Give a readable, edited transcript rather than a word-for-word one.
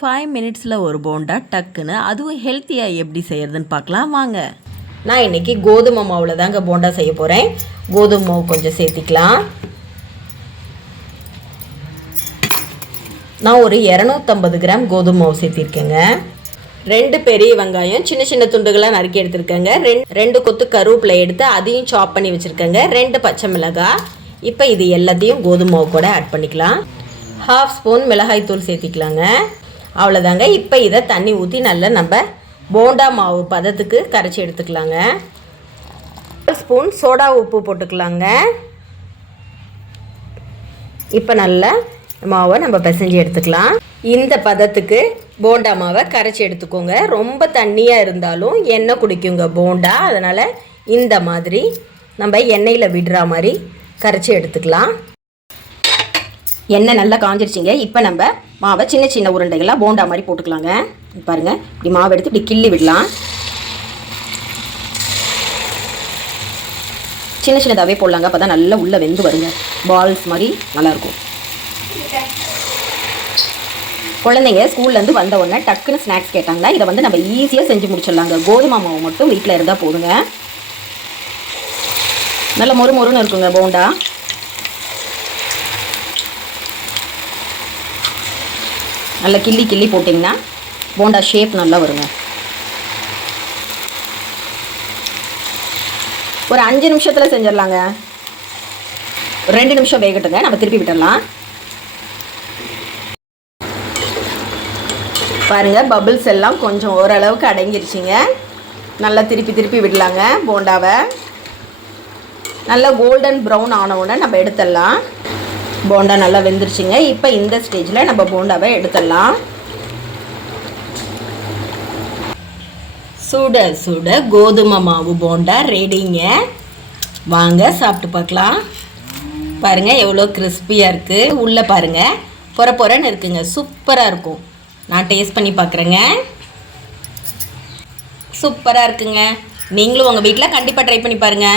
5 மினிட்ஸில் ஒரு போண்டா டக்குன்னு அதுவும் ஹெல்த்தியாக எப்படி செய்கிறதுன்னு பார்க்கலாம் வாங்க. நான் இன்றைக்கி கோதுமை மாவில் தாங்க போண்டா செய்ய போகிறேன். கோதுமை மாவு கொஞ்சம் சேர்த்திக்கலாம். நான் ஒரு 250 கிராம் கோதுமை மாவு சேர்த்திருக்கேங்க. 2 பெரிய வெங்காயம் சின்ன சின்ன துண்டுகளாக நறுக்கி எடுத்துருக்கேங்க. 2 கொத்து கருவேப்பிலை எடுத்து அதையும் சாப் பண்ணி வச்சுருக்கேங்க. 2 பச்சை மிளகாய். இப்போ இது எல்லாத்தையும் கோதுமை மாவு கூட ஆட் பண்ணிக்கலாம். 1/2 ஸ்பூன் மிளகாய் தூள் சேர்த்திக்கலாங்க. அவ்வளோதாங்க. இப்போ இதை தண்ணி ஊற்றி நல்லா நம்ம போண்டா மாவு பதத்துக்கு கரைச்சி எடுத்துக்கலாங்க. 1 ஸ்பூன் சோடா உப்பு போட்டுக்கலாங்க. இப்போ நல்லா மாவை நம்ம பிசைஞ்சு எடுத்துக்கலாம். இந்த பதத்துக்கு போண்டா மாவை கரைச்சி எடுத்துக்கோங்க. ரொம்ப தண்ணியாக இருந்தாலும் எண்ணெய் குடிக்குங்க போண்டா. அதனால் இந்த மாதிரி நம்ம எண்ணெயில் விடுற மாதிரி கரைச்சி எடுத்துக்கலாம். எண்ணெய் நல்லா காஞ்சிருச்சிங்க. இப்போ நம்ம மாவை சின்ன சின்ன உருண்டைகளாக போண்டா மாதிரி போட்டுக்கலாங்க. பாருங்கள், இப்படி மாவை எடுத்து இப்படி கிள்ளி விடலாம். சின்ன சின்னதாகவே போடலாங்க. அப்போ தான் நல்லா உள்ளே வெந்து வருங்க. பால்ஸ் மாதிரி நல்லாயிருக்கும். குழந்தைங்க ஸ்கூல்லேருந்து வந்த உடனே டக்குன்னு ஸ்நாக்ஸ் கேட்டாங்கன்னா இதை வந்து நம்ம ஈஸியாக செஞ்சு முடிச்சிடலாங்க. கோதுமை மாவு மட்டும் வீட்டில் இருந்தால் போதுங்க. நல்ல மொறு மொறுன்னு இருக்குங்க போண்டா. நல்லா கிள்ளி கிள்ளி போட்டிங்கன்னா போண்டா ஷேப் நல்லா வருங்க. ஒரு 5 நிமிஷத்தில் செஞ்சிடலாங்க. 2 நிமிஷம் வேகட்டுங்க. நம்ம திருப்பி விட்டுடலாம். பாருங்கள், பபிள்ஸ் எல்லாம் கொஞ்சம் ஓரளவுக்கு அடங்கிருச்சிங்க. நல்லா திருப்பி திருப்பி விடலாங்க. போண்டாவை நல்லா கோல்டன் ப்ரௌன் ஆனவுடனே நம்ம எடுத்துடலாம். போண்டா நல்லா வெந்துருச்சுங்க. இப்போ இந்த ஸ்டேஜில் நம்ம போண்டாவை எடுத்துடலாம். சுட சுட கோதுமை மாவு போண்டா ரெடிங்க. வாங்க சாப்பிட்டு பார்க்கலாம். பாருங்கள் எவ்வளோ கிறிஸ்பியாக இருக்குது. உள்ளே பாருங்கள் பொற பொறன்னு இருக்குங்க. சூப்பராக இருக்கும். நான் டேஸ்ட் பண்ணி பார்க்குறேங்க. சூப்பராக இருக்குங்க. நீங்களும் உங்கள் வீட்டில் கண்டிப்பாக ட்ரை பண்ணி பாருங்கள்.